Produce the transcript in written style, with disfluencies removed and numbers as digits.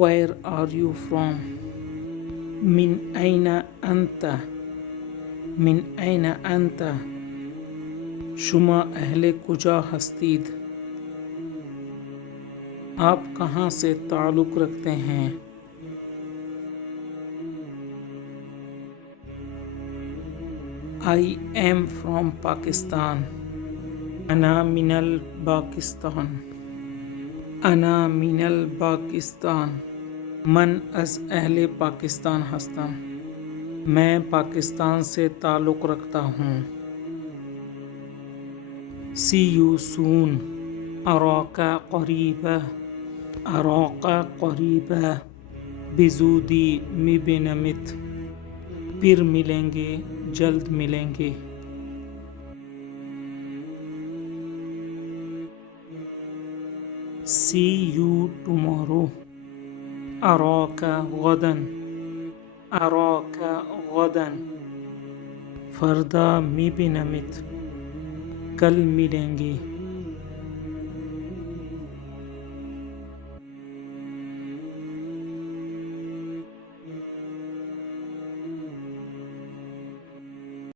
Where are you from? من أين أنت؟ من أين أنت؟ شما اہل کجا ہستید؟ آپ کہاں سے تعلق رکھتے ہیں؟ I am from Pakistan. أنا من الباکستان. أنا من الباکستان. من از اہل پاکستان ہستم. میں پاکستان سے تعلق رکھتا ہوں. See you soon. أراك قریبا. أراك قریبا. بزودی میبینمت. پھر ملیں گے، جلد ملیں گے. See you tomorrow. أراك غدا. أراك غدا. فردا میبینمت. کل ملیں گے.